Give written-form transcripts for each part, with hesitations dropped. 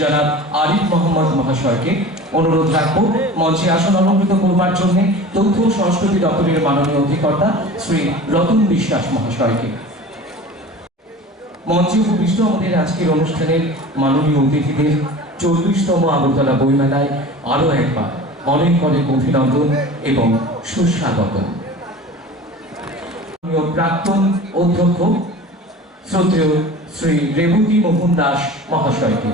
জনাব আরিফ মোহাম্মদ মহাশয়কে অনুরোধ রাখবো মঞ্চে আসন অলঙ্কৃত করবার জন্য তথ্য ও সংস্কৃতি দপ্তরের মাননীয় অধিকর্তা শ্রী রতন বিশ্বাস মহাশয়কে। মঞ্চে উপবিষ্ট আমাদের আজকের অনুষ্ঠানের মাননীয় অতিথিদের 40তম আগরতলা বইমেলায় আরো একবার অনেক অনেক অভিনন্দন এবং সুস্বাগতম। প্রাক্তন অধ্যক্ষ শ্রদ্ধেয় শ্রী রেবতী মোহন দাস মহাশয়কে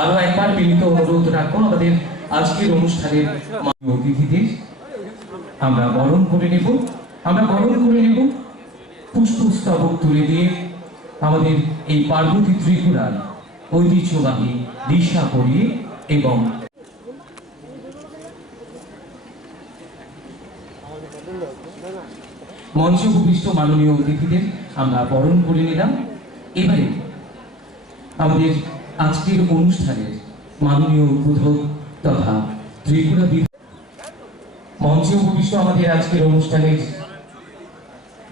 আরো একবার বিনীত অনুরোধ রাখবো আমাদের আজকের অনুষ্ঠানের অতিথিদের আমরা বরণ করে নেব পুষ্পস্তবক তুলে দিয়ে আমাদের এই পার্বতী ত্রিপুরার ঐতিহ্যবাহী দিশা করিয়ে এবং মঞ্চে উপবিষ্ট মাননীয় অতিথিদের আমরা বরণ করে নিলাম। এবারে আমাদের আজকের অনুষ্ঠানের মাননীয় উদ্বোধক তথা ত্রিপুরা মঞ্চে উপবিষ্ট আমাদের আজকের অনুষ্ঠানের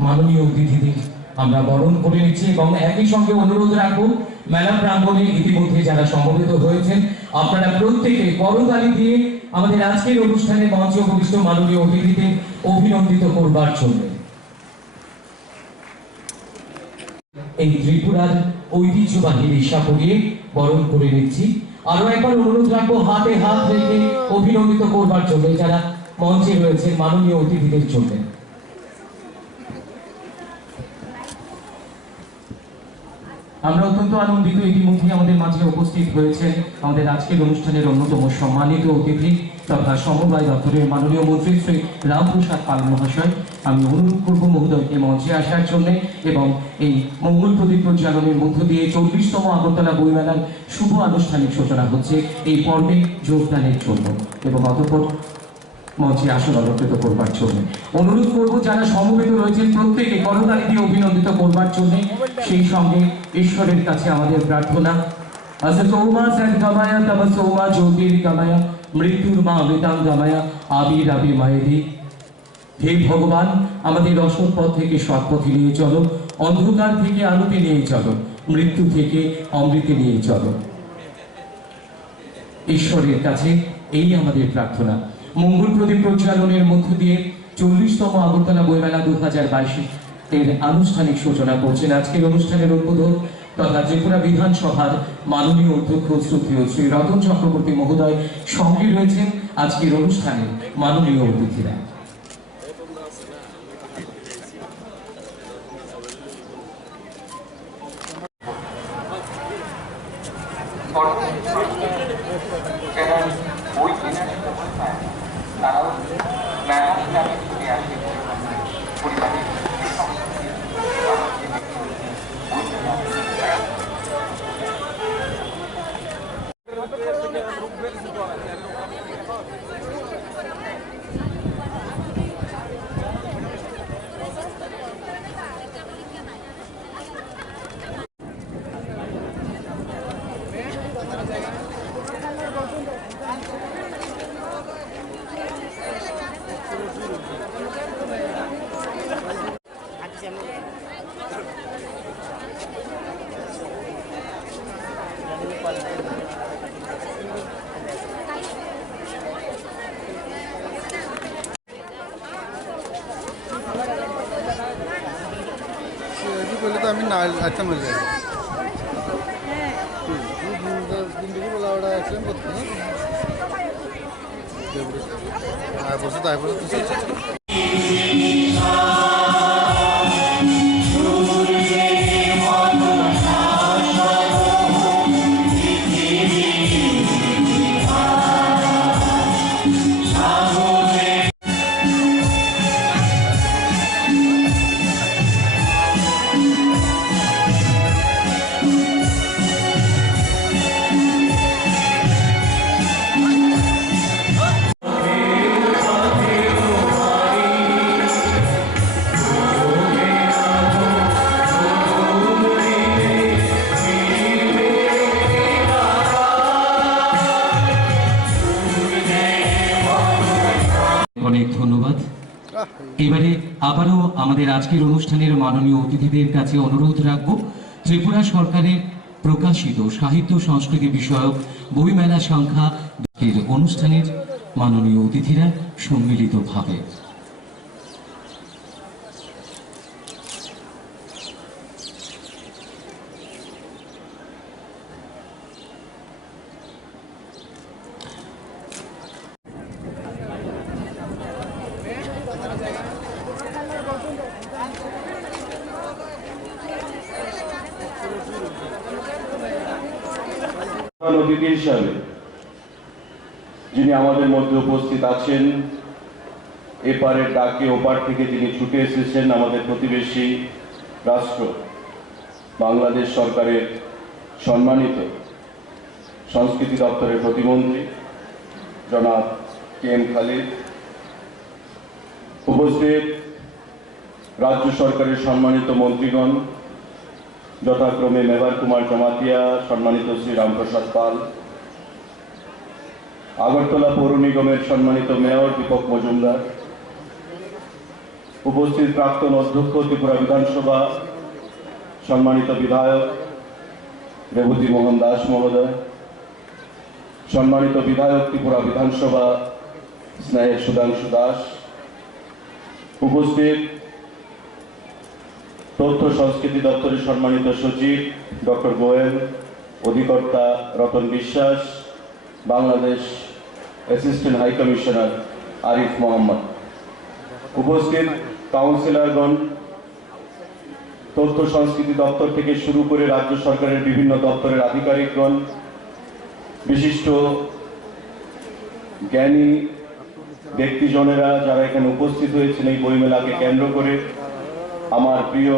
মাননীয় অতিথিদের আমরা বরণ করে নিচ্ছি এবং একই সঙ্গে অনুরোধ রাখবো মেলা প্রাঙ্গণে ইতিমধ্যে যারা সমবেত হয়েছেন আপনারা প্রত্যেকে করতালি দিয়ে আমাদের আজকের অনুষ্ঠানে মঞ্চে উপবিষ্ট মাননীয় অতিথিদের অভিনন্দিত করবার জন্য এই ত্রিপুরার ঐতিহ্যবাহী রিক্সা পরিয়ে বরণ করে নিচ্ছি। আরো একবার অনুরোধ রাখবো হাতে হাত রেখে অভিনন্দিত করবার জন্য যারা মঞ্চে রয়েছে মাননীয় অতিথিদের জন্য। আমরা অত্যন্ত আনন্দিত ইতিমধ্যে আমাদের মাঝে উপস্থিত হয়েছে আমাদের আজকের অনুষ্ঠানের অন্যতম সম্মানিত অতিথি তথা সমবায় দপ্তরের মাননীয় মন্ত্রী শ্রী রামপ্রসাদ পাল মহাশয়। আমি অনুরোধ করব মহোদয়কে মঞ্চে আসার জন্য এবং এই মঙ্গল প্রদীপ প্রজ্বালনের মধ্য দিয়ে 40তম আগরতলা বইমেলার শুভ আনুষ্ঠানিক সূচনা হচ্ছে এই পর্বে যোগদানের জন্য এবং অতঃপর মঞ্চে আসন অলঙ্কৃত করবার জন্য অনুরোধ করব যারা সমবেত রয়েছেন প্রত্যেকে করতালি দিয়ে অভিনন্দিত করবার জন্য। সেই সঙ্গে ঈশ্বরের কাছে আমাদের প্রার্থনা আসতোমা সদ্গময় তমসোমা জ্যোতির্গময় মৃত্যুর মা অমৃতাঙ্গময় আবিরাবি মায়েরি। হে ভগবান, আমাদের অসৎ পথ থেকে সৎ পথে নিয়ে চলো, অন্ধকার থেকে আলোতে নিয়ে চলো, মৃত্যু থেকে অমৃতে নিয়ে চলো। ঈশ্বরের কাছে এই আমাদের প্রার্থনা। মঙ্গল প্রদীপ প্রজ্বালনের মধ্য দিয়ে 40তম আগরতলা বইমেলা 2022 এর আনুষ্ঠানিক সূচনা করছেন আজকের অনুষ্ঠানের উদ্বোধক তথা ত্রিপুরা বিধানসভার মাননীয় অধ্যক্ষ শ্রদ্ধেয় শ্রী রতন চক্রবর্তী মহোদয়। সঙ্গে রয়েছেন আজকের অনুষ্ঠানে মাননীয় অতিথিরা। तो আমি না আচ্ছা মিল যায় জিন্দগি বলা ওটা অ্যাক্সিডেন্ট করতে না বসে তাই বসে এবারে আবারও আমাদের আজকের অনুষ্ঠানের মাননীয় অতিথিদের কাছে অনুরোধ রাখব ত্রিপুরা সরকারের প্রকাশিত সাহিত্য সংস্কৃতি বিষয়ক বইমেলা সংখ্যা অনুষ্ঠানের মাননীয় অতিথিরা সম্মিলিতভাবে। অতিথি হিসাবে যিনি আমাদের মধ্যে উপস্থিত আছেন, এপারের ডাকে ওপার থেকে যিনি ছুটে এসেছেন, আমাদের প্রতিবেশী রাষ্ট্র বাংলাদেশ সরকারের সম্মানিত সংস্কৃতি দপ্তরের প্রতিমন্ত্রী জনাব KM খালিদ, উপস্থিত রাজ্য সরকারের সম্মানিত মন্ত্রীগণ যথাক্রমে মেবার কুমার জমাতিয়া, সম্মানিত শ্রী রামপ্রসাদ পাল, আগরতলা পৌর নিগমের সম্মানিত মেয়র দীপক মজুমদার, উপস্থিত প্রাক্তন অধ্যক্ষ ত্রিপুরা বিধানসভা সম্মানিত বিধায়ক রেবতী মোহন দাস মহোদয়, সম্মানিত বিধায়ক ত্রিপুরা বিধানসভা স্নেহের সুধাংশু দাস, উপস্থিত তথ্য সংস্কৃতি দপ্তরের সম্মানিত সচিব ডক্টর গোয়েল, অধিকর্তা Ratan Biswas, Bangladesh assistant high commissioner Arif Mohammad, উপস্থিত কাউন্সিলরগণ, তথ্য সংস্কৃতি দপ্তর থেকে শুরু করে রাজ্য সরকারের বিভিন্ন দপ্তরের আধিকারিকগণ, বিশিষ্ট জ্ঞানী ব্যক্তিজনেরা যারা এখানে উপস্থিত হয়েছেন এই বইমেলাকে কেন্দ্র করে, আমার প্রিয়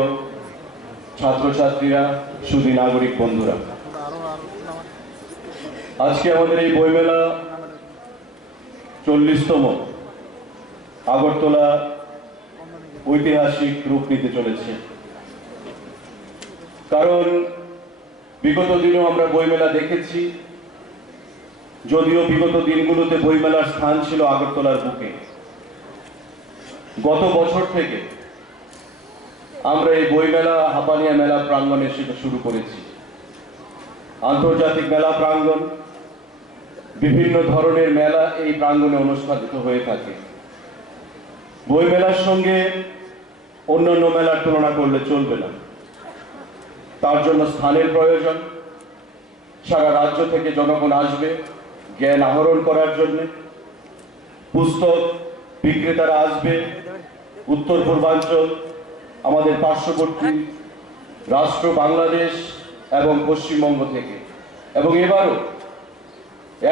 ছাত্রছাত্রীরা, সুধী নাগরিক বন্ধুরা, আজকে আমাদের এই বইমেলা 40তম আগরতলা ঐতিহাসিক রূপ নিতে চলেছে। কারণ বিগত দিনেও আমরা বইমেলা দেখেছি, যদিও বিগত দিনগুলোতে বইমেলার স্থান ছিল আগরতলার বুকে। গত বছর থেকে আমরা এই বইমেলা হাপানিয়া মেলা প্রাঙ্গণে শুরু করেছি। আন্তর্জাতিক মেলা প্রাঙ্গণ, বিভিন্ন ধরনের মেলা এই প্রাঙ্গণে অনুষ্ঠিত হয়ে থাকে। বইমেলার সঙ্গে অন্যান্য মেলার তুলনা করলে চলবে না, তার জন্য স্থানের প্রয়োজন। সারা রাজ্য থেকে জনগণ আসবে জ্ঞান আহরণ করার জন্য, পুস্তক বিক্রেতারা আসবে উত্তর পূর্বাঞ্চল, আমাদের পার্শ্ববর্তী রাষ্ট্র বাংলাদেশ এবং পশ্চিমবঙ্গ থেকে। এবং এবারও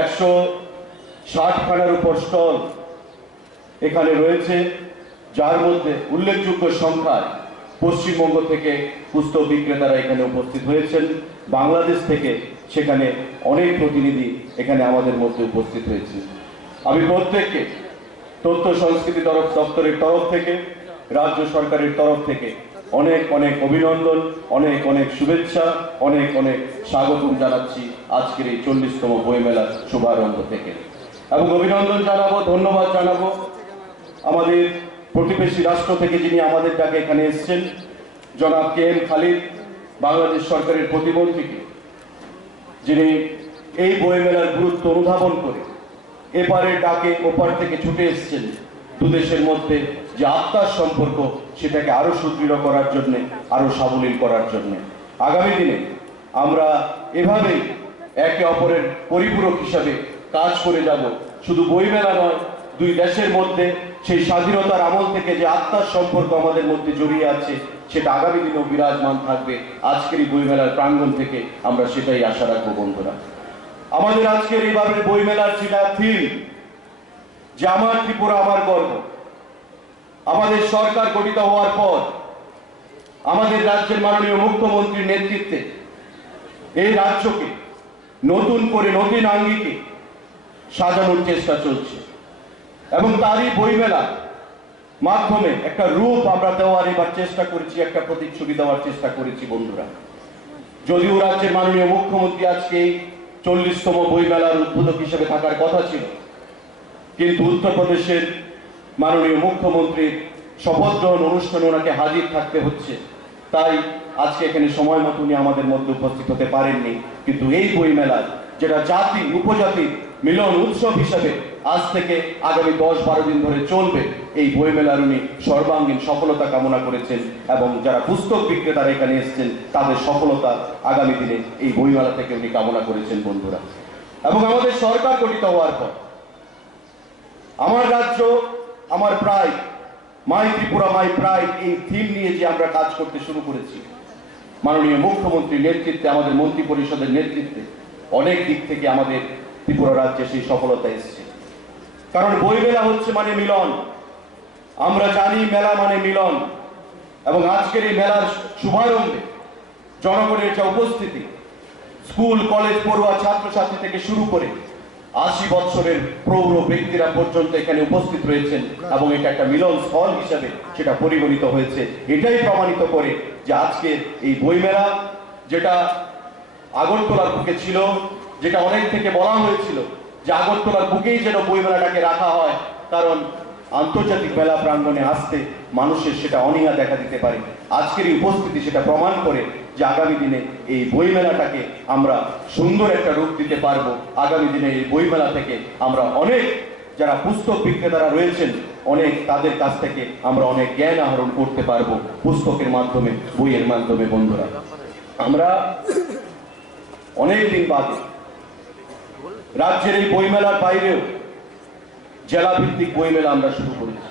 160খানার উপর স্টল এখানে রয়েছে, যার মধ্যে উল্লেখযোগ্য সংখ্যায় পশ্চিমবঙ্গ থেকে পুস্তক বিক্রেতারা এখানে উপস্থিত হয়েছেন। বাংলাদেশ থেকে সেখানে অনেক প্রতিনিধি এখানে আমাদের মধ্যে উপস্থিত হয়েছে। আমি প্রত্যেককে তথ্য সংস্কৃতি দপ্তরের তরফ থেকে, রাজ্য সরকারের তরফ থেকে অনেক অনেক অভিনন্দন, অনেক অনেক শুভেচ্ছা, অনেক অনেক স্বাগতম জানাচ্ছি আজকের এই 40তম বইমেলার শুভারম্ভ থেকে। এবং অভিনন্দন জানাবো, ধন্যবাদ জানাবো আমাদের প্রতিবেশী রাষ্ট্র থেকে যিনি আমাদের ডাকে এখানে এসেছেন, জনাব KM খালিদ, বাংলাদেশ সরকারের প্রতিমন্ত্রীকে, যিনি এই বইমেলার গুরুত্ব অনুধাবন করে এপারের ডাকে ওপার থেকে ছুটে এসেছেন দুদেশের মধ্যে যে আত্মার সম্পর্ক সেটাকে আরো সুদৃঢ় করার জন্য, আরো সাবলীল করার জন্য। আগামী দিনে আমরা এভাবেই একে অপরের পরিপূরক হিসাবে কাজ করে যাব। শুধু বইমেলা নয়, দুই দেশের মধ্যে সেই স্বাধীনতার আমল থেকে যে আত্মার সম্পর্ক আমাদের মধ্যে জড়িয়ে আছে সেটা আগামী দিনেও বিরাজমান থাকবে। আজকের এই বইমেলার প্রাঙ্গণ থেকে আমরা সেটাই আশা রাখবো বন্ধুরা। আমাদের আজকের এইভাবে বইমেলার যেটা থিম, যে আমার ত্রিপুরা আমার গর্ব, আমাদের সরকার গঠিত হওয়ার পর আমাদের রাজ্যের মাননীয় মুখ্যমন্ত্রীর নেতৃত্বে এই রাজ্যকে নতুন করে নতুন আঙ্গিকে সাজানোর চেষ্টা চলছে এবং তারই বইমেলা মাধ্যমে একটা রূপ আমরা দেওয়ার এবার চেষ্টা করেছি, একটা প্রতিচ্ছবি দেওয়ার চেষ্টা করেছি বন্ধুরা। যদিও রাজ্যের মাননীয় মুখ্যমন্ত্রী আজকে 40তম বইমেলার উদ্বোধক হিসেবে থাকার কথা ছিল, কিন্তু উত্তরপ্রদেশের মাননীয় মুখ্যমন্ত্রীর শপথ গ্রহণ অনুষ্ঠানে ওনাকে হাজির থাকতে হচ্ছে, তাই আজকে এখানে সময় মতো উনি আমাদের মধ্যে উপস্থিত হতে পারেননি। কিন্তু এই বইমেলা, যেটা জাতি উপজাতির মিলন উৎসব হিসাবে আজ থেকে আগামী 10-12 দিন ধরে চলবে, এই বইমেলার উনি সর্বাঙ্গীন সফলতা কামনা করেছেন এবং যারা পুস্তক বিক্রেতারা এখানে এসেছেন তাদের সফলতা আগামী দিনে এই বইমেলা থেকে উনি কামনা করেছেন বন্ধুরা। এবং আমাদের সরকার গঠিত হওয়ার পর আমার রাজ্য আমার প্রাইড, মাই ত্রিপুরা মাই প্রাইড, এই থিম নিয়ে যে আমরা কাজ করতে শুরু করেছি, মাননীয় মুখ্যমন্ত্রীর নেতৃত্বে, আমাদের মন্ত্রী পরিষদের নেতৃত্বে অনেক দিক থেকে আমাদের ত্রিপুরা রাজ্যে সেই সফলতা এসেছে। কারণ বইমেলা হচ্ছে মানে মিলন, আমরা জানি মেলা মানে মিলন। এবং আজকের এই মেলার শুভারম্ভে জনগণের যা উপস্থিতি, স্কুল কলেজ পড়ুয়া ছাত্রছাত্রী থেকে শুরু করে 80 বছরের প্রৌঢ় ব্যক্তিরা পর্যন্ত এখানে উপস্থিত রয়েছেন এবং এটা একটা মিলন স্থল হিসাবে সেটা পরিগণিত হয়েছে। এটাই প্রমাণিত করে যে আজকের এই বইমেলা, যেটা আগরতলার বুকে ছিল, যেটা অনেক থেকে বলা হয়েছিল যে আগরতলার বুকেই যেন বইমেলাটাকে রাখা হয়, কারণ আন্তর্জাতিক মেলা প্রাঙ্গণে আসতে মানুষের সেটা অনীহা দেখা দিতে পারে। আজকের এই উপস্থিতি সেটা প্রমাণ করে যে আগামী দিনে এই বইমেলাটাকে আমরা সুন্দর একটা রূপ দিতে পারবো। আগামী দিনে এই বইমেলা থেকে আমরা অনেক যারা পুস্তক বিক্রেতারা রয়েছেন, অনেক তাদের কাছ থেকে আমরা অনেক জ্ঞান আহরণ করতে পারবো পুস্তকের মাধ্যমে, বইয়ের মাধ্যমে। বন্ধুরা, আমরা অনেক দিন বাদে রাজ্যের এই বইমেলার বাইরেও জেলা ভিত্তিক বইমেলা আমরা শুরু করেছি।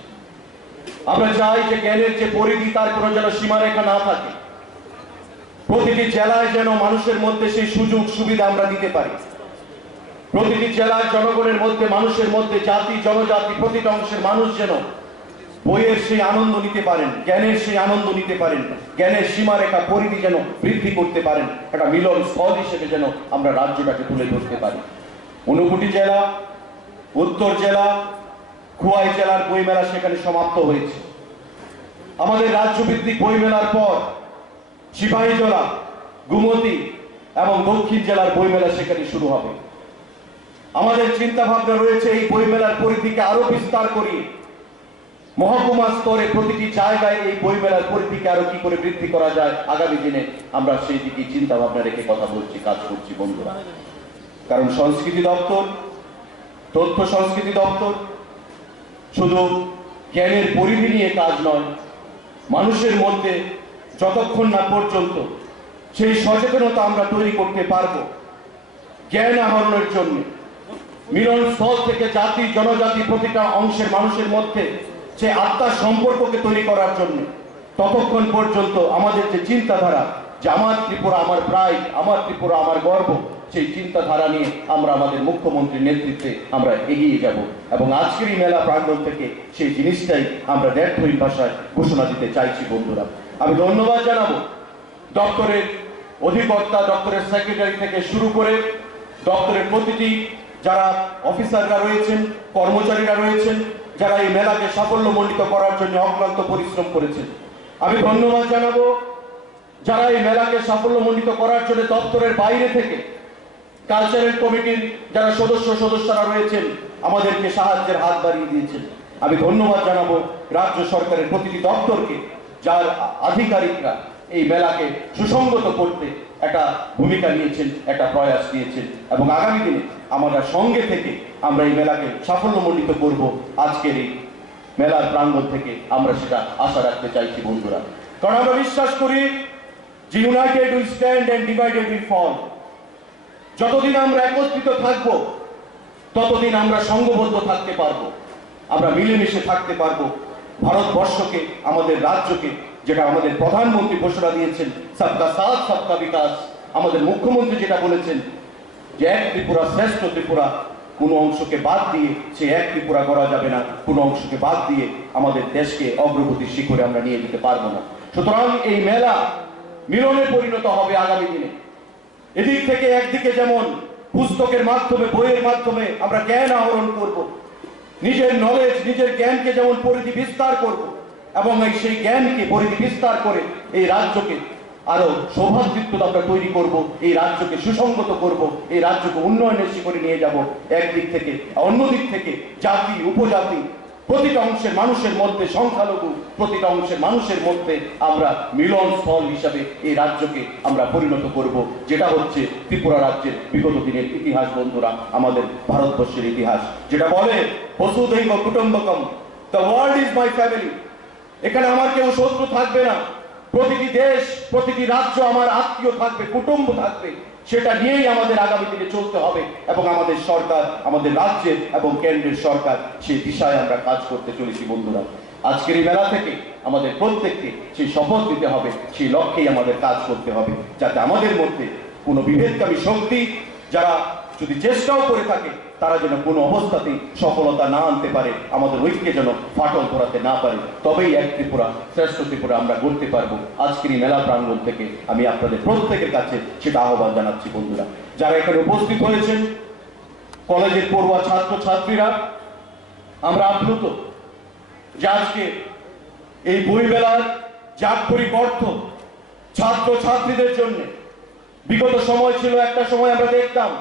আমরা চাই যে জ্ঞানের যে পরিধি, তার কোনো যেন সীমারেখা না থাকে। প্রতিটি জেলায় যেন মানুষের মধ্যে সেই সুযোগ সুবিধা আমরা দিতে পারি। প্রতিটি জেলার জনগণের মধ্যে, মানুষের মধ্যে, জাতি জনজাতি প্রতিটা অংশের মানুষ যেন বইয়ের সেই আনন্দ নিতে পারেন, জ্ঞানের সেই আনন্দ নিতে পারেন, জ্ঞানের সীমারেখা পরিধি যেন বৃদ্ধি করতে পারেন, একটা মিলন স্থল হিসেবে যেন আমরা রাজ্যটাকে তুলে ধরতে পারি। 59 জেলা, উত্তর জেলা, খোয়াই জেলার বইমেলা সেখানে সমাপ্ত হয়েছে। আমাদের রাজ্যভিত্তিক বইমেলার পর সিপাহীজলা, গুমতি এবং দক্ষিণ জেলার বইমেলা সেখানে শুরু হবে। আমাদের চিন্তা ভাবনা রয়েছে এই বইমেলার পরিধিকে আরো বিস্তার করিয়ে মহকুমা স্তরে প্রতিটি জায়গায় এই বইমেলার পরিধিকে আরো কি করে বৃদ্ধি করা যায়। আগামী দিনে আমরা সেই দিকে চিন্তা ভাবনা রেখে কথা বলছি, কাজ করছি বন্ধুরা। কারণ সংস্কৃতি দপ্তর, তথ্য সংস্কৃতি দপ্তর শুধু জ্ঞানের পরিধি নিয়ে কাজ নয়, মানুষের মধ্যে যতক্ষণ না পর্যন্ত সেই সচেতনতা আমরা তৈরি করতে পারবো জ্ঞান আহরণের জন্য, মিলন স্থল থেকে জাতি জনজাতি প্রতিটা অংশের মানুষের মধ্যে সে আত্মার সম্পর্ককে তৈরি করার জন্য, ততক্ষণ পর্যন্ত আমাদের যে চিন্তাধারা যে আমার ত্রিপুরা আমার প্রাইড, আমার ত্রিপুরা আমার গর্ব, সেই চিন্তাধারা নিয়ে আমরা আমাদের মুখ্যমন্ত্রীর নেতৃত্বে আমরা এগিয়ে যাব। এবং আজকের এই মেলা প্রাঙ্গণ থেকে সেই জিনিসটাই আমরা দ্ব্যর্থহীন ভাষায় ঘোষণা দিতে চাইছি বন্ধুরা। আমি ধন্যবাদ জানাবো দপ্তরের অধিকর্তা, দপ্তরের সেক্রেটারি থেকে শুরু করে দপ্তরের প্রতিটি যারা অফিসাররা রয়েছেন, কর্মচারীরা রয়েছেন, যারা এই মেলাকে সাফল্যমণ্ডিত করার জন্য অক্লান্ত পরিশ্রম করেছেন। আমি ধন্যবাদ জানাবো যারা এই মেলাকে সাফল্যমণ্ডিত করার জন্য দপ্তরের বাইরে থেকে কালচারাল কমিটির যারা সদস্যরা রয়েছেন, আমাদেরকে সাহায্যের হাত বাড়িয়ে দিয়েছেন। আমি ধন্যবাদ জানাবো রাজ্য সরকারের প্রতিটি দপ্তরকে, যার আধিকারিকরা এই মেলাকে সুসংগত করতে একটা ভূমিকা নিয়েছেন, একটা প্রয়াস নিয়েছেন। এবং আগামী দিনে আমরা সঙ্গে থেকে আমরা এই মেলাকে সাফল্যমণ্ডিত করব। আজকের এই মেলার প্রাঙ্গণ থেকে আমরা সেটা আশা রাখতে চাইছি বন্ধুরা। কারণ আমরা বিশ্বাস করি যে united will stand and divided will fall. যতদিন আমরা একত্রিত থাকব ততদিন আমরা সংঘবদ্ধ থাকতে পারবো, আমরা মিলেমিশে থাকতে পারবো। ভারতবর্ষকে, আমাদের রাজ্যকে, যেটা আমাদের প্রধানমন্ত্রী ঘোষণা দিয়েছেন সবকা সাথ সবকা বিকাশ, আমাদের মুখ্যমন্ত্রী যেটা বলেছেন যে এক ত্রিপুরা শ্রেষ্ঠ ত্রিপুরা, কোনো অংশকে বাদ দিয়ে সে এক ত্রিপুরা করা যাবে না, কোনো অংশকে বাদ দিয়ে আমাদের দেশকে অগ্রগতির শিখরে আমরা নিয়ে যেতে পারবো না। সুতরাং এই মেলা মিলনে পরিণত হবে আগামী দিনে। এদিক থেকে একদিকে যেমন পুস্তকের মাধ্যমে, বইয়ের মাধ্যমে আমরা জ্ঞান আহরণ করব, নিজের নলেজ, নিজের জ্ঞানকে যেমন পরিধি বিস্তার করব, এবং সেই জ্ঞানকে পরিধি বিস্তার করে এই রাজ্যকে আরো সৌভাতৃত্ব আমরা তৈরি করব, এই রাজ্যকে সুসংগত করব, এই রাজ্যকে উন্নয়নের শিখরে নিয়ে যাব একদিক থেকে। অন্যদিক থেকে জাতি উপজাতি প্রতিটা অংশের মানুষের মধ্যে, সংখ্যালঘু প্রতিটা অংশের মানুষের মধ্যে আমরা মিলন স্থল হিসাবে এই রাজ্যকে আমরা পরিণত করব, যেটা হচ্ছে ত্রিপুরা রাজ্যের বিগত দিনের ইতিহাস বন্ধুরা, আমাদের ভারতবর্ষের ইতিহাস যেটা বলে বসুধৈব কুটুম্বকম, the world is my family. এখানে আমার কেউ শত্রু থাকবে না, প্রতিটি দেশ প্রতিটি রাজ্য আমার আত্মীয় থাকবে, কুটুম্ব থাকবে। সেটা নিয়েই আমাদের আগামী দিনে চলতে হবে এবং আমাদের সরকার, আমাদের রাজ্যের এবং কেন্দ্রের সরকার সেই দিশায় আমরা কাজ করতে চলেছি বন্ধুরা। আজকের এই মেলা থেকে আমাদের প্রত্যেককে সেই শপথ নিতে হবে, সেই লক্ষ্যেই আমাদের কাজ করতে হবে, যাতে আমাদের মধ্যে কোনো বিভেদকামী শক্তি যারা যদি চেষ্টাও করে থাকে তারা যেন কোনো অবস্থাতেই সফলতা না আনতে পারে, আমাদের ঐক্যে যেন ফাটল ধরাতে না পারে। তবেই এক ত্রিপুরা, শ্রেষ্ঠ ত্রিপুরা আমরা গড়তে পারবো। আজকের এই মেলা প্রাঙ্গণ থেকে আমি আপনাদের প্রত্যেকের কাছে সেটা আহ্বান জানাচ্ছি বন্ধুরা। যারা এখানে উপস্থিত হয়েছেন, কলেজের পড়ুয়া ছাত্র ছাত্রীরা, আমরা আপ্লুত যে আজকে এই বই মেলার জাগরিক অর্থ ছাত্র ছাত্রীদের জন্য। বিগত সময় ছিল, একটা সময় আমরা দেখতাম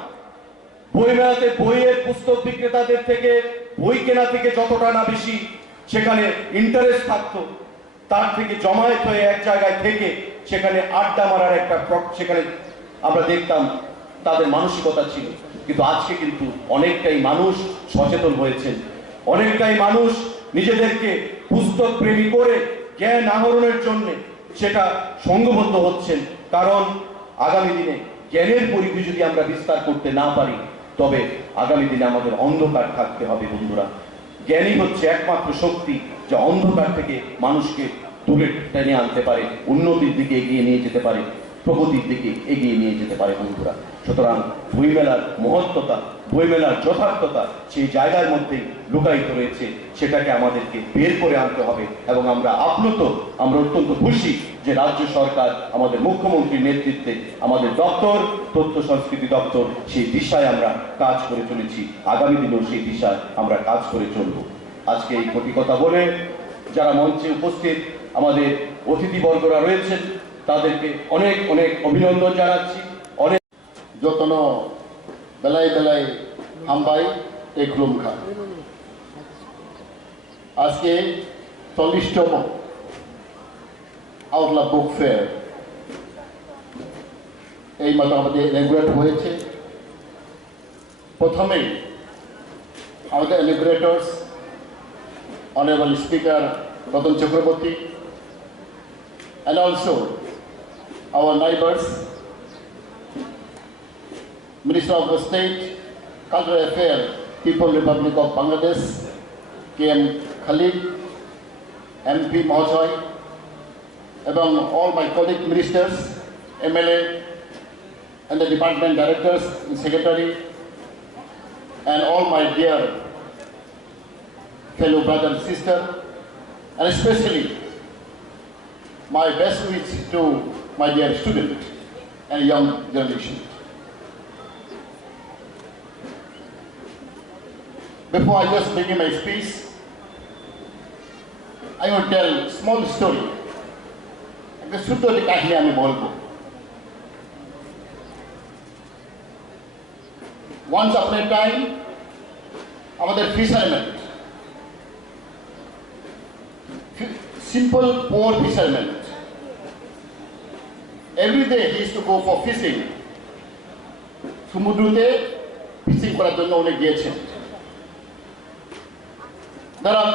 বই মেলাতে বইয়ের পুস্তক বিক্রেতাদের থেকে বই কেনা থেকে যতটা না বেশি সেখানে ইন্টারেস্ট থাকতো, তার থেকে জমায়েত হয়ে এক জায়গায় থেকে সেখানে আড্ডা মারার একটা সেখানে আমরা দেখতাম তাদের মানসিকতা ছিল। কিন্তু আজকে কিন্তু অনেকটাই মানুষ সচেতন হয়েছেন, অনেকটাই মানুষ নিজেদেরকে পুস্তক প্রেমী করে জ্ঞান আহরণের জন্য সেটা সংঘবদ্ধ হচ্ছেন। কারণ আগামী দিনে জ্ঞানের পরিধি যদি আমরা বিস্তার করতে না পারি তবে আগামী দিনে আমাদের অন্ধকার থাকতে হবে বন্ধুরা। জ্ঞানই হচ্ছে একমাত্র শক্তি যা অন্ধকার থেকে মানুষকে দূরে টেনে আনতে পারে, উন্নতির দিকে এগিয়ে নিয়ে যেতে পারে, প্রগতির দিকে এগিয়ে নিয়ে যেতে পারে বন্ধুরা। সুতরাং বইমেলার মহত্বতা, বইমেলার যথার্থতা সেই জায়গার মধ্যেই লুকায়িত রয়েছে, সেটাকে আমাদেরকে বের করে আনতে হবে। এবং আমরা আপ্লুত, আমরা অত্যন্ত খুশি যে রাজ্য সরকার আমাদের মুখ্যমন্ত্রীর নেতৃত্বে আমাদের দপ্তর, তথ্য সংস্কৃতি দপ্তর সেই দিশায় আমরা কাজ করে চলেছি। আগামী দিনেও সেই দিশায় আমরা কাজ করে চলব। আজকে এই কটি কথা বলে যারা মঞ্চে উপস্থিত আমাদের অতিথিবর্গরা রয়েছেন তাদেরকে অনেক অনেক অভিনন্দন জানাচ্ছি। অনেক যতন বেলায় বেলায় হামবাই একরুম খা। আজকে 40তম আউটলা বুক ফেয়ার এই মতো আমাদের ইনঅগ্রেট হয়েছে। প্রথমেই আমাদের inaugurators honourable speaker Ratan Chakraborty and also our neighbors, Minister of the State, Cultural Affairs, People Republic of Bangladesh, KM Khalid, MP Mahojoy, এবং all my colleague ministers, MLA, and the department directors and secretary, and all my dear fellow brother and sister, and especially my best wish to my dear student and young generation. Before I just begin my speech, I will tell a small story. একটা ছোট্ট একটা কাহিনী আমি বলবো। Once upon a time, আমাদের fishermen, simple poor fishermen, every day he used to go for fishing. সমুদ্রতে fishing করার জন্য উনি গিয়েছেন। There are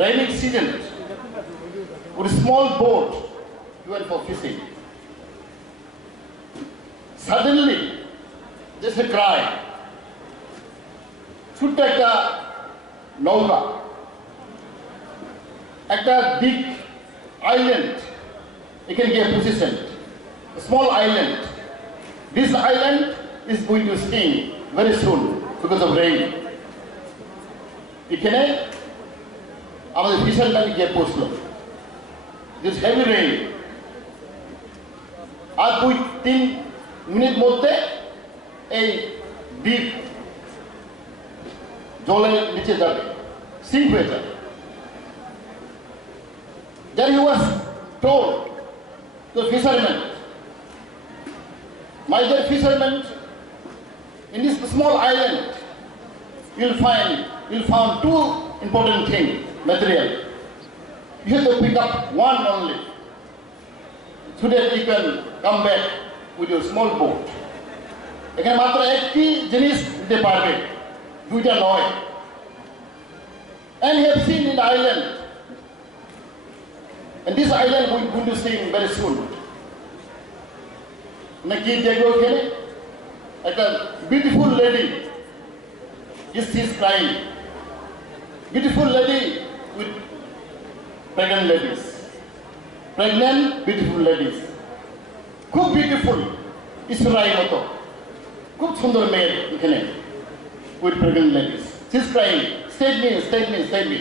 rainy seasons. With a small boat, he went for fishing. Suddenly, there's a cry. ছোট্ট একটা নৌকা, একটা big island, it can get positioned. A small island. This island is going to sink very soon because of rain. এখানে আমাদের fisherman গিয়ে পৌঁছলো। This heavy rain. আর 2-3 minute মধ্যে এই দ্বীপ জলের নিচে যাবে, সিঙ্ক হয়ে যাবে। Then he was told to the fishermen, my dear fishermen, in this small island you'll find 2 important thing, material. You have to pick up one only, so that you can come back with your small boat. এখানে মাত্র একটি জিনিস দিতে পারবে, দুইটা নয়। And you have seen in the island, and this island we are going to see very soon. না কি দেখবো এখানে? একটা beautiful lady, yes, she is crying. Beautiful lady with pregnant ladies. Pregnant, beautiful ladies. খুব beautiful, ঈশ্বরাই মতো। খুব সুন্দর মেয়ে এখানে with pregnant ladies. She is crying. Save me, save me, save me.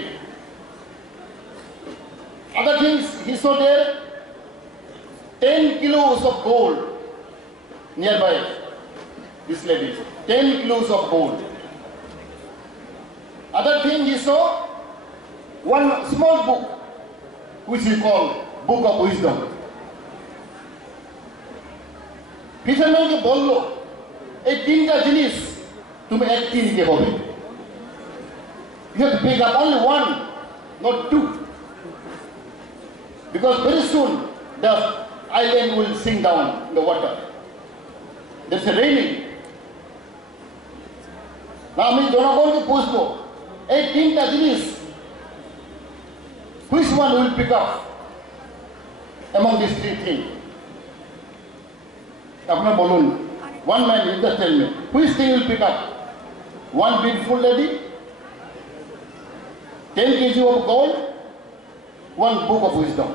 Other things, he saw there 10 kilos of gold nearby these ladies. 10 kilos of gold. Other thing he saw one small book which he called Book of Wisdom. fisherman বললো এই তিনটা জিনিস তুমি একটি নিতে হবে। You have to pick up only one, not two. Because very soon the island will sink down in the water. There's a raining. Now আমি জনগণকে পুছবো এই তিনটা জিনিস which one will pick up among these three things? আপনারা বলুন, one man will just tell me which thing will pick up? One beautiful lady, 10 kg of gold, one book of wisdom.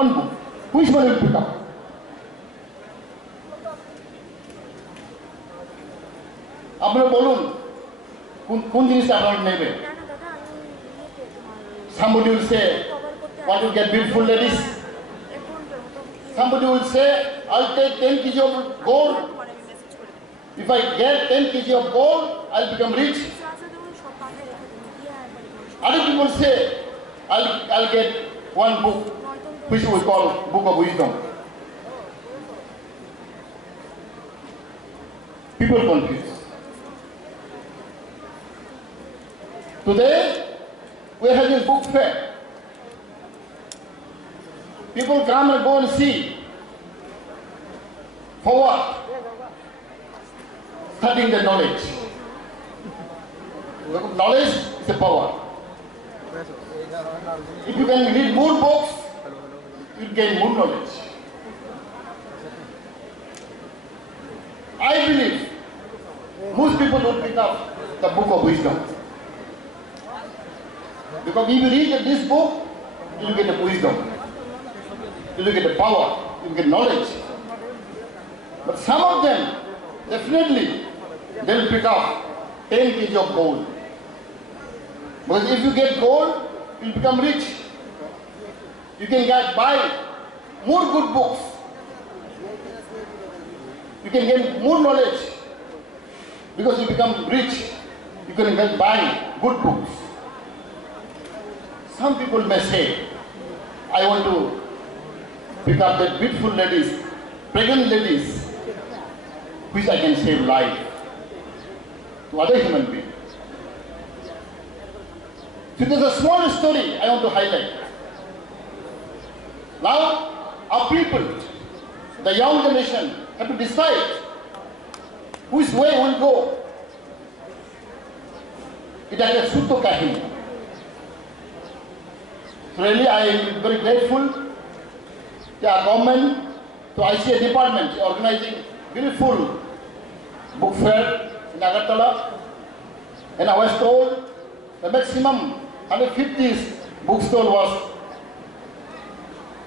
One book. Which one will pick up? আপনারা বলুন কোন জিনিসটা আপনারা নেবে? Somebody will say, want to get beautiful ladies? Somebody will say, I'll take 10 kg of gold. If I get 10 kg of gold, I'll become rich. Other people say, I'll get one book, which we call Book of Wisdom. People confuse. Today, we're having book fair. People come and go and see. For what? Studying the knowledge. Knowledge is a power. If you can read more books, you gain more knowledge. I believe most people will pick up the Book of Wisdom. Because if you read this book, you will get the wisdom. You will get the power. You will get knowledge. But some of them, definitely, they will pick up 10 kg of gold. Because if you get gold, you will become rich. You can buy more good books. You can get more knowledge. Because you become rich, you can buy good books. Some people may say, I want to pick up the beautiful ladies, pregnant ladies, which I can save life to other human beings. So there's a small story I want to highlight. Now, our people, the young generation, have to decide which way we'll go. It is a sutto kahini. Really, I am very grateful to our government, to ICA department organizing beautiful book fair in Agartala. And I was told the maximum 150 bookstall was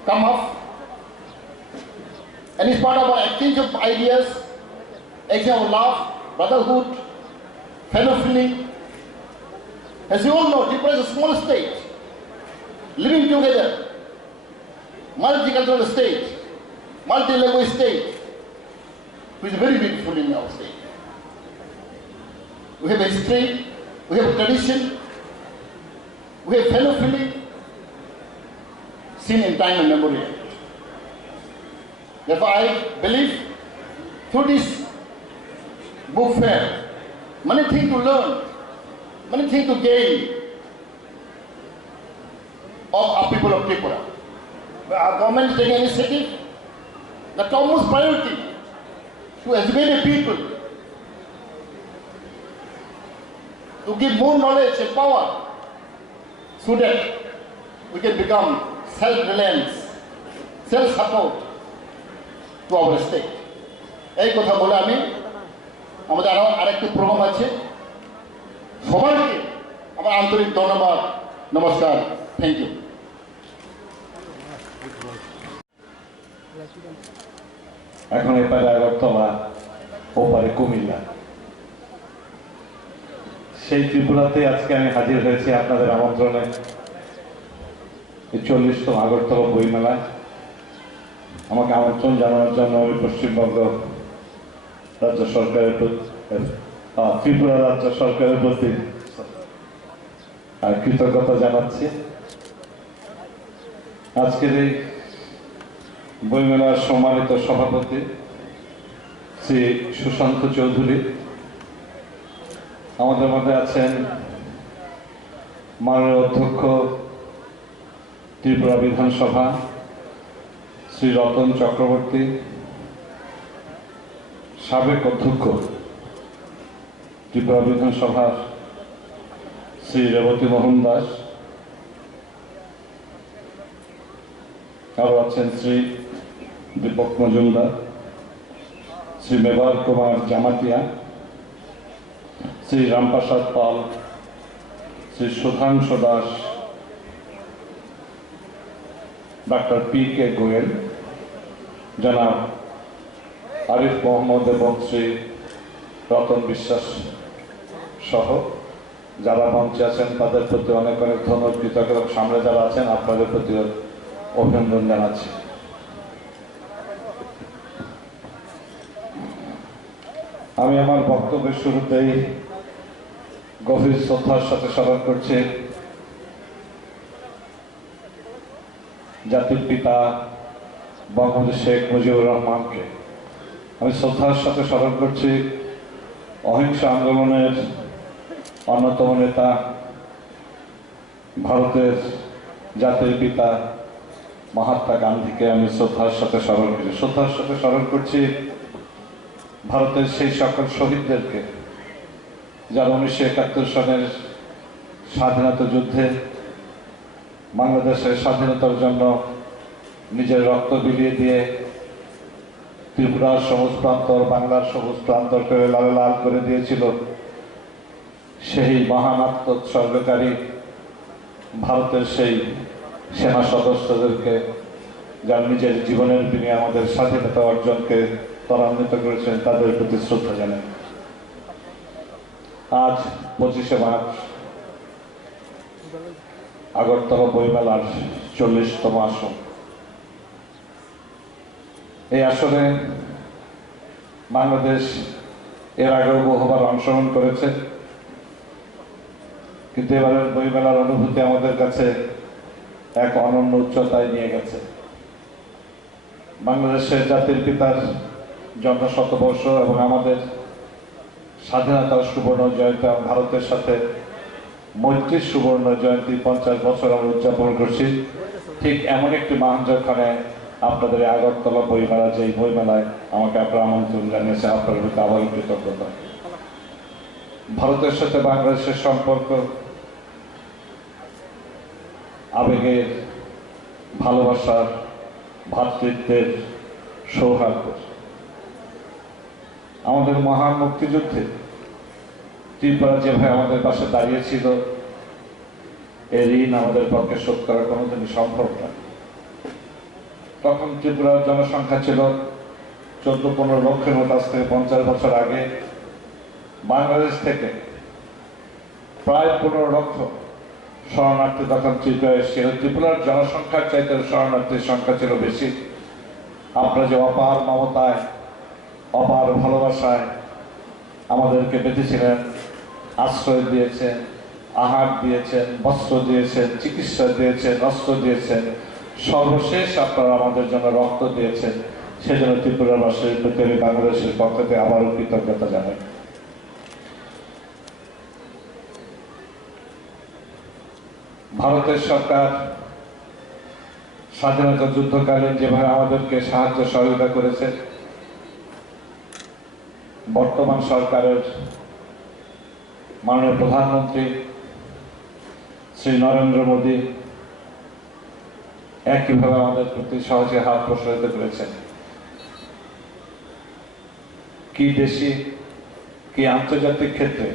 come up. And it's part of our exchange of ideas, exchange of love, brotherhood, fellow feeling. As you all know, Tripura is a small state, living together, multicultural state, multi-language state, which is very beautiful in our state. We have a history, we have a tradition, we have fellow feeling, seen in time and memory. Therefore, I believe through this book fair, many things to learn, many things to gain, of our people of Tripura. Our government is taking initiative, the topmost priority to educate the people, to give more knowledge and power so that we can become self-reliant, self-support to our state. এই কথা বলে আমি আমাদের আরেকটি programme আছে সবাইকে আমার আন্তরিক ধন্যবাদ, নমস্কার, থ্যাংক ইউ। এখন এপারে আগরতলা, ওপারে কুমিল্লা, সেই ত্রিপুরাতে আজকে আমি হাজির হয়েছি আপনাদের আমন্ত্রণে 40তম আগরতলা বইমেলায়। আমাকে আমন্ত্রণ জানানোর জন্য আমি পশ্চিমবঙ্গ রাজ্য সরকারের ত্রিপুরা রাজ্য সরকারের প্রতি কৃতজ্ঞতা জানাচ্ছি। আজকের এই বইমেলার সম্মানিত সভাপতি শ্রী সুশান্ত চৌধুরী, আমাদের মধ্যে আছেন মাননীয় অধ্যক্ষ ত্রিপুরা বিধানসভা শ্রী রতন চক্রবর্তী, সাবেক অধ্যক্ষ ত্রিপুরা বিধানসভার শ্রী রেবতী মোহন দাস, আরও আছেন শ্রী দীপক মজুমদার, শ্রী মেবার কুমার জামাতিয়া, শ্রী রামপ্রসাদ পাল, শ্রী সুধাংশু দাস, ডক্টর পি.কে. গোয়েল, জনাব আরিফ মোহাম্মদ এবং শ্রী রতন বিশ্বাস সহ যারা মঞ্চে আছেন তাদের প্রতি অনেক অনেক ধন্যবাদ, কৃতজ্ঞতা। সামনে যারা আছেন আপনাদের প্রতি অভিনন্দন জানাচ্ছি। আমি আমার বক্তব্যের শুরুতেই গভীর শ্রদ্ধার সাথে স্মরণ করছি জাতির পিতা বঙ্গবন্ধু শেখ মুজিবুর রহমানকে। আমি শ্রদ্ধার সাথে স্মরণ করছি অহিংস আন্দোলনের অন্যতম নেতা ভারতের জাতির পিতা মহাত্মা গান্ধীকে আমি শ্রদ্ধার সাথে স্মরণ করছি। শ্রদ্ধার সাথে স্মরণ করছি ভারতের সেই সকল শহীদদেরকে যারা 1971 সনের স্বাধীনতা যুদ্ধে বাংলাদেশের স্বাধীনতার জন্য নিজের রক্ত বিলিয়ে দিয়ে ত্রিপুরার সবুজ প্রান্তর, বাংলার সবুজ প্রান্তরকে লাল লাল করে দিয়েছিল। সেই মহান আত্মোৎসর্গকারী ভারতের সেই সেনা সদস্যদেরকে যারা নিজের জীবনের বিনিময়ে আমাদের স্বাধীনতা অর্জনকে ত্বরান্বিত করেছেন, তাদের প্রতি শ্রদ্ধা জানাই। আজ 25শে মার্চ আগরতলা বইমেলার 40তম আসর। এই আসরে বাংলাদেশ এর আগেও বহুবার অংশগ্রহণ করেছে, কিন্তু এবারের বইমেলার অনুভূতি আমাদের কাছে এক অনন্য উচ্চতায় নিয়ে গেছে। বাংলাদেশের জাতির পিতার জন্ম শতবর্ষ এবং আমাদের স্বাধীনতার সুবর্ণ জয়ন্তী, ভারতের সাথে মৈত্রীর সুবর্ণ জয়ন্তী 50 বছর আমরা উদযাপন করছি। ঠিক এমন একটি মানজখানে আপনাদের আগরতলা বইমেলা, যেই বইমেলায় আমাকে আপনারা আমন্ত্রণ জানিয়েছে, আপনার প্রতি আবারও কৃতজ্ঞতা। ভারতের সাথে বাংলাদেশের সম্পর্ক আবেগের, ভালোবাসার, ভ্রাতৃত্বের, সৌহার্দ্যের। আমাদের মহান মুক্তিযুদ্ধে ত্রিপুরা যেভাবে আমাদের পাশে দাঁড়িয়েছিল, এর ঋণ আমাদের পক্ষে শোধ করা কোনোদিনই সম্ভব নয়। তখন ত্রিপুরার জনসংখ্যা ছিল 14-15 লক্ষের মতো। আজ থেকে 50 বছর আগে বাংলাদেশ থেকে প্রায় 15 লক্ষ শরণার্থী তখন ত্রিপুরা এসেছিল। ত্রিপুরার জনসংখ্যার চাইতে শরণার্থীর সংখ্যা ছিল বেশি। আপনারা যে অপার মমতায়, অপার ভালোবাসায় আমাদেরকে বেঁধেছিলেন, আশ্রয় দিয়েছেন, আহার দিয়েছেন, বস্ত্র দিয়েছেন, চিকিৎসা দিয়েছেন, অস্ত্র দিয়েছেন, সর্বশেষ আপনারা আমাদের জন্য রক্ত দিয়েছেন, সেজন্য ত্রিপুরাবাসীর প্রতি আমি বাংলাদেশের পক্ষ থেকে আবারও কৃতজ্ঞতা জানাই। ভারতের সরকার স্বাধীনতা যুদ্ধকালীন যেভাবে আমাদেরকে সাহায্য সহযোগিতা করেছে, বর্তমান সরকারের মাননীয় প্রধানমন্ত্রী শ্রী নরেন্দ্র মোদী একইভাবে আমাদের প্রতি সহজে হাত প্রসারিত করেছেন। কি দেশি কি আন্তর্জাতিক ক্ষেত্রে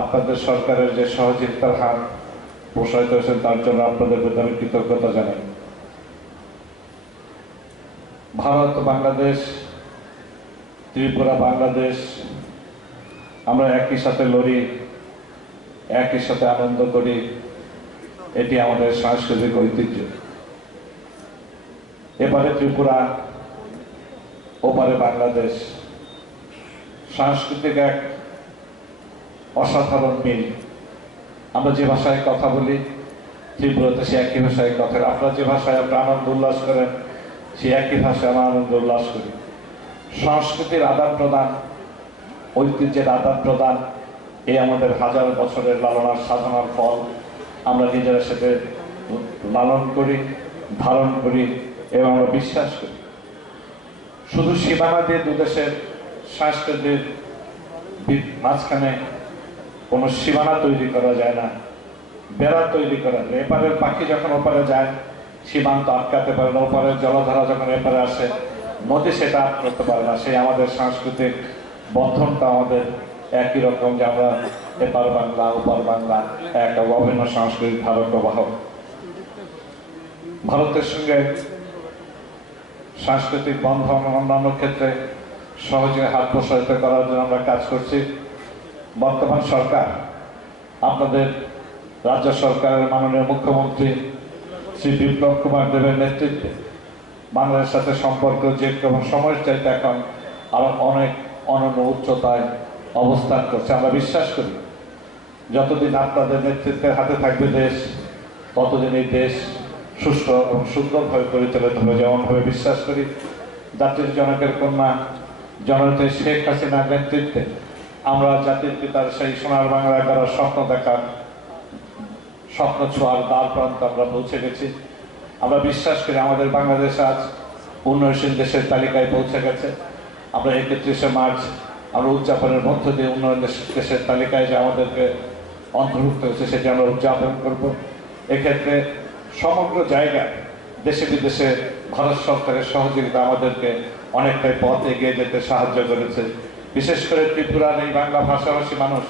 আপনাদের সরকারের যে সহযোগিতার হাত প্রসারিত হয়েছেন তার জন্য আপনাদের প্রতি আমি কৃতজ্ঞতা জানাই। ভারত, বাংলাদেশ, ত্রিপুরা, বাংলাদেশ আমরা একই সাথে লড়ি, একই সাথে আনন্দ করি, এটি আমাদের সাংস্কৃতিক ঐতিহ্য। এপারে ত্রিপুরা, ওপারে বাংলাদেশ, সাংস্কৃতিক এক অসাধারণ মিল। আমরা যে ভাষায় কথা বলি ত্রিপুরাতে সে একই ভাষায় কথা, আপনারা যে ভাষায় আপনারা আনন্দ উল্লাস করেন সে একই ভাষায় আমরা আনন্দ উল্লাস করি। সংস্কৃতির আদান প্রদান, ঐতিহ্যের আদান প্রদান, এই আমাদের হাজার বছরের লালনার সাধনার ফল। আমরা নিজেরা সেটা লালন করি, ধারণ করি এবং আমরা বিশ্বাস করি। শুধু সীমানা দিয়ে দুদেশের সংস্কৃতির মাঝখানে কোনো সীমানা তৈরি করা যায় না, বেড়া তৈরি করা যায়। এপারের পাখি যখন ওপারে যায় সীমান্ত আটকাতে পারে না, ওপারের জলধারা যখন এপারে আসে নদী সেটা করতে পারে না। সেই আমাদের সাংস্কৃতিক বন্ধনটা আমাদের একই রকম, যে আমরা এপার বাংলা ওপার বাংলা একটা অভিন্ন সাংস্কৃতিক ধারক বাহক। ভারতের সঙ্গে সাংস্কৃতিক বন্ধন অন্যান্য ক্ষেত্রে সহজে হাত প্রসারিত করার জন্য আমরা কাজ করছি। বর্তমান সরকার, আপনাদের রাজ্য সরকারের মাননীয় মুখ্যমন্ত্রী শ্রী বিপ্লব কুমার দেবের নেতৃত্বে বাংলাদেশের সাথে সম্পর্ক যে কোনো সময়ের চাইতে এখন আরো অনেক অনন্য উচ্চতায় অবস্থান করছে। আমরা বিশ্বাস করি যতদিন আপনাদের নেতৃত্বের হাতে থাকবে দেশ, ততদিন এই দেশ সুষ্ঠু এবং সুন্দরভাবে পরিচালিত হবে। যেমনভাবে বিশ্বাস করি জাতির জনকের কন্যা জননেত্রী শেখ হাসিনার নেতৃত্বে আমরা জাতির পিতার সেই সোনার বাংলা করার স্বপ্ন দেখার, স্বপ্ন ছোঁয়ার দ্বার প্রান্তে আমরা পৌঁছে গেছি। আমরা বিশ্বাস করি আমাদের বাংলাদেশ আজ উন্নয়নশীল দেশের তালিকায় পৌঁছে গেছে। আমরা 31শে মার্চ আমরা উদযাপনের মধ্য দিয়ে উন্নয়ন দেশের তালিকায় যে আমাদেরকে অন্তর্ভুক্ত হয়েছে সেটি আমরা উদযাপন করব। এক্ষেত্রে সমগ্র জায়গায় দেশে বিদেশে ভারত সরকারের সহযোগিতা আমাদেরকে অনেকটাই পথ এগিয়ে যেতে সাহায্য করেছে। বিশেষ করে ত্রিপুরার এই বাংলা ভাষাভাষী মানুষ,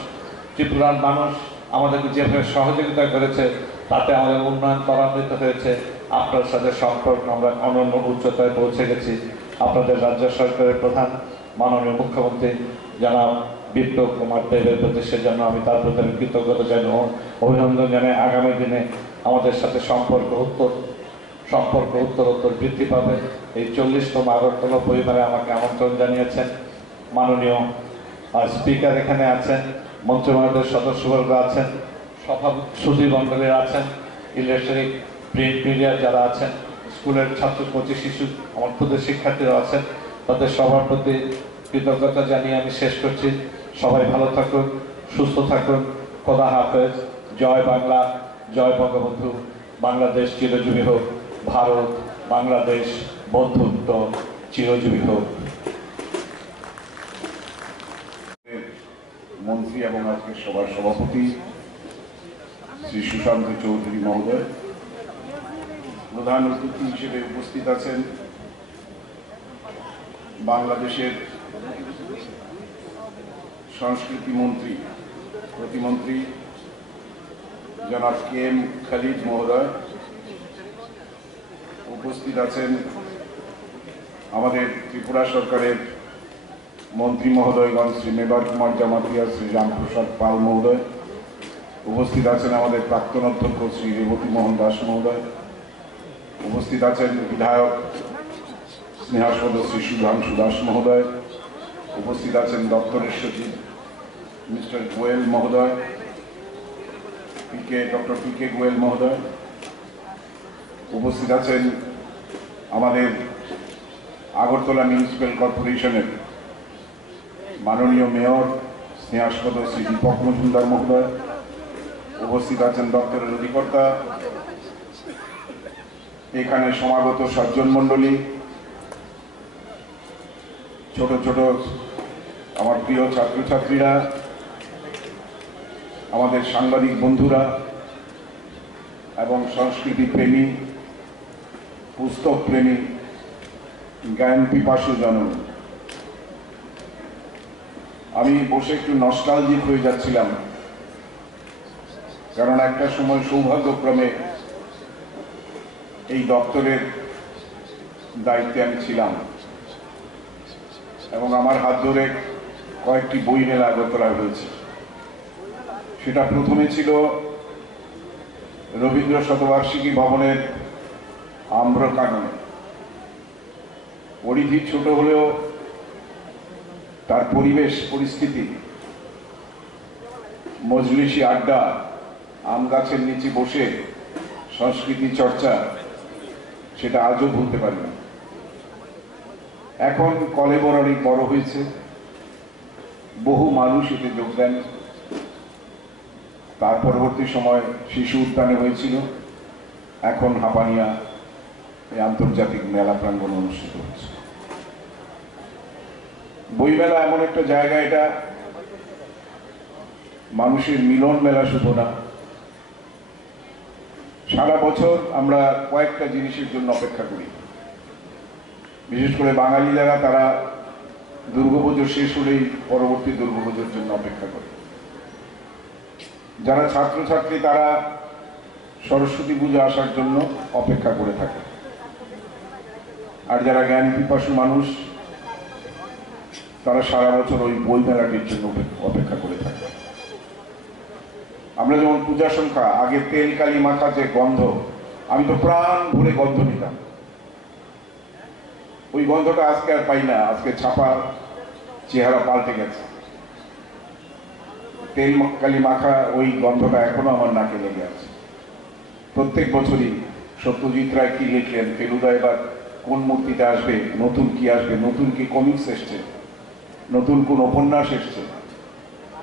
ত্রিপুরার মানুষ আমাদেরকে যেভাবে সহযোগিতা করেছে তাতে আমাদের উন্নয়ন ত্বরান্বিত হয়েছে। আপনার সাথে সম্পর্ক আমরা অনন্য উচ্চতায় পৌঁছে গেছি। আপনাদের রাজ্য সরকারের প্রধান মাননীয় মুখ্যমন্ত্রী জনাব বিপ্লব কুমার দেবের প্রতি সেজন্য আমি তার প্রতি কৃতজ্ঞতা জানাই, অভিনন্দন জানাই। আগামী দিনে আমাদের সাথে সম্পর্ক উত্তরোত্তর বৃদ্ধি পাবে। এই 40তম আগরতলা পরিবারে আমাকে আমন্ত্রণ জানিয়েছেন। মাননীয় স্পিকার এখানে আছেন, মন্ত্রিমণ্ডলের সদস্যবর্গ আছেন, সুধী মণ্ডলের আছেন, ইলেকট্রনিক প্রিন্ট মিডিয়া যারা আছেন, স্কুলের ছাত্র ছাত্রী শিশু আমার ক্ষুদ্র শিক্ষার্থীরা আছেন, তাদের সবার প্রতি কৃতজ্ঞতা জানিয়ে আমি শেষ করছি। সবাই ভালো থাকুন, সুস্থ থাকুন, খোদা হাফেজ। জয় বাংলা, জয় বঙ্গবন্ধু। বাংলাদেশ চিরজীবী হোক, ভারত বাংলাদেশ বন্ধুত্ব চিরজীবী হোক। মন্ত্রী এবং আজকের সভার সভাপতি শ্রী সুশান্ত চৌধুরী মহোদয়, প্রধান অতিথি হিসেবে উপস্থিত আছেন বাংলাদেশের সংস্কৃতি মন্ত্রী প্রতিমন্ত্রী জনাব KM খালিদ মহোদয়, উপস্থিত আছেন আমাদের ত্রিপুরা সরকারের মন্ত্রী মহোদয়গণ শ্রী মেবার কুমার জামাতিয়া, শ্রী রামপ্রসাদ পাল মহোদয়, উপস্থিত আছেন আমাদের প্রাক্তন অধ্যক্ষ শ্রী রেবতী মোহন দাস মহোদয়, উপস্থিত আছেন বিধায়ক স্নেহাস্পদ শ্রী সুধাংশু দাস মহোদয়, উপস্থিত আছেন দপ্তরের সচিব মিস্টার গোয়েল মহোদয়, ডক্টর PK গোয়েল মহোদয়, উপস্থিত আছেন আমাদের আগরতলা মিউনিসিপ্যাল কর্পোরেশনের মাননীয় মেয়র স্নেহাস্পদ শ্রী দীপক মজুমদার মহোদয়, উপস্থিত আছেন দপ্তরের অধিকর্তা এখানে সমাগত সজ্জন মণ্ডলী, ছোট ছোট আমার প্রিয় ছাত্রছাত্রীরা, আমাদের সাংবাদিক বন্ধুরা এবং সংস্কৃতি প্রেমী, পুস্তক প্রেমী, জ্ঞান পিপাসু জননী, আমি বসে একটু নস্টালজিক হয়ে যাচ্ছিলাম, কারণ একটা সময় সৌভাগ্যক্রমে এই দপ্তরের দায়িত্বে আমি ছিলাম এবং আমার হাত ধরে কয়েকটি বই মেলা আগরতলায় হয়েছে। সেটা প্রথমে ছিল রবীন্দ্র শতবার্ষিকী ভবনের আম্রকাননে। পরিধি ছোট হলেও তার পরিবেশ পরিস্থিতি, মজলিসি আড্ডা, আম গাছের নিচে বসে সংস্কৃতি চর্চা, সেটা আজও ভুলতে পারি না। এখন কলেবর অনেক বড় হয়েছে, বহু মানুষ এতে যোগ দেন। তার পরবর্তী সময় শিশু উদ্যানে হয়েছিল, এখন হাপানিয়া এই আন্তর্জাতিক মেলা প্রাঙ্গণ অনুষ্ঠিত হচ্ছে। বইমেলা এমন একটা জায়গা, এটা মানুষের মিলন মেলা শুধু না, সারা বছর আমরা কয়েকটা জিনিসের জন্য অপেক্ষা করি। বিশেষ করে বাঙালি যারা, তারা দুর্গাপুজো শেষ হলেই পরবর্তী দুর্গাপুজোর জন্য অপেক্ষা করে। যারা ছাত্রছাত্রী, তারা সরস্বতী পুজো আসার জন্য অপেক্ষা করে থাকে। আর যারা জ্ঞান পিপাসু মানুষ, তারা সারা বছর ওই বই মেলাটির জন্য অপেক্ষা করে থাকে। আমরা যেমন পূজা সংখ্যা, আগে তেল কালি মাখা যে গন্ধ, আমি তো প্রাণ ভরে গন্ধ নিতাম, ওই গন্ধটা আজকে আর পাই না। আজকে ছাপা চেহারা পাল্টে গেছে। তেল কালি মাখা ওই গন্ধটা এখনো আমার নাকে লেগে আছে। প্রত্যেক বছরই সত্যজিৎ রায় কি লিখলেন, ফেলুদা এবার কোন মূর্তিতে আসবে, নতুন কি আসবে, নতুন কি কমিক্স এসছে, নতুন কোন উপন্যাস এসছে,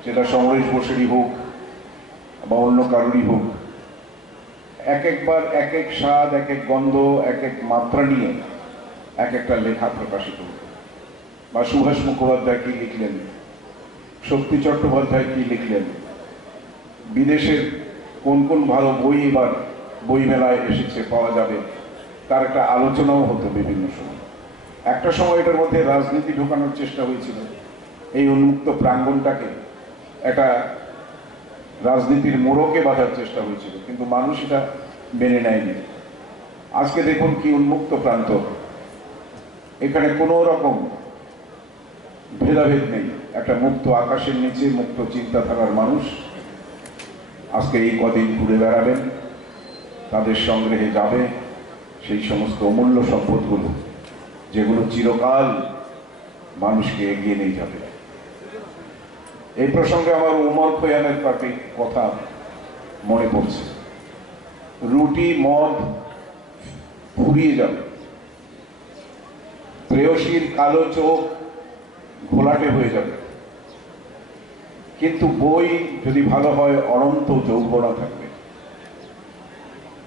সেটা সমরেশ বোসেরই হোক বা অন্য কারোরই হোক, এক একবার এক এক স্বাদ, এক এক গন্ধ, এক এক মাত্রা নিয়ে এক একটা লেখা প্রকাশিত হতো। বা সুভাষ মুখোপাধ্যায় কি লিখলেন, শক্তি চট্টোপাধ্যায় কি লিখলেন, বিদেশের কোন কোন ভালো বই এবার বই মেলায় এসেছে, পাওয়া যাবে, তার একটা আলোচনাও হতো বিভিন্ন সময়। একটা সময় এটার মধ্যে রাজনীতি ঢোকানোর চেষ্টা হয়েছিল, এই উন্মুক্ত প্রাঙ্গণটাকে একটা রাজনীতির মোড়কে বাঁধার চেষ্টা হয়েছিল, কিন্তু মানুষ এটা মেনে নেয়নি। আজকে দেখুন কি উন্মুক্ত প্রান্ত, এখানে কোনো রকম ভেদাভেদ নেই। একটা মুক্ত আকাশের নিচে মুক্ত চিন্তাধারার মানুষ আজকে এই কদিন ঘুরে বেড়াবেন, তাদের সংগ্রহে যাবে সেই সমস্ত অমূল্য সম্পদগুলো, যেগুলো চিরকাল মানুষকে এগিয়ে নিয়ে যাবে। এই প্রসঙ্গে আমার উমর খৈয়ামের কথা মনে পড়ছে। রুটি মদ ফুরিয়ে যাবে, প্রেয়সীর কালো চোখ ঘোলাটে হয়ে যাবে, কিন্তু বই যদি ভালো হয় অনন্ত যৌবনা থাকবে।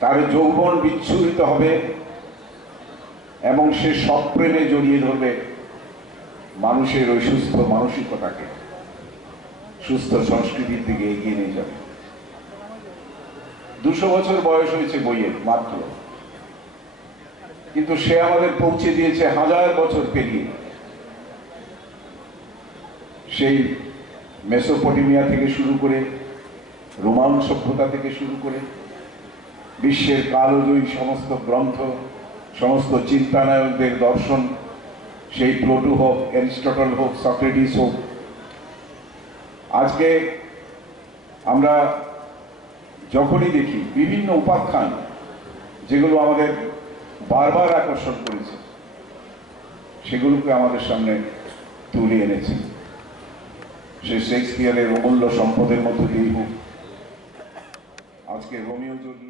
তার যৌবন বিচ্ছুরিত হবে এবং সে সব প্রেমে জড়িয়ে ধরবে মানুষের ওই সুস্থ মানসিকতাকে, সুস্থ সংস্কৃতির দিকে এগিয়ে নিয়ে যাবে। 200 বছর বয়স হয়েছে বইয়ের মাত্র, কিন্তু সে আমাদের পৌঁছে দিয়েছে 1000 বছর পেরিয়ে। সেই মেসোপটেমিয়া থেকে শুরু করে, রোমান সভ্যতা থেকে শুরু করে, বিশ্বের কালজয়ী সমস্ত গ্রন্থ, সমস্ত চিন্তানায়কদের দর্শন, সেই প্লুটো হোক, অ্যারিস্টটল হোক, সক্রেটিস হোক, আজকে আমরা যখনই দেখি বিভিন্ন উপাখ্যান যেগুলো আমাদের বারবার আকর্ষণ করেছে, সেগুলোকে আমাদের সামনে তুলে এনেছে। সে শেক্সপিয়ারের অমূল্য সম্পদের মধ্য দিয়েই হোক, আজকে রোমিও জুলিয়েট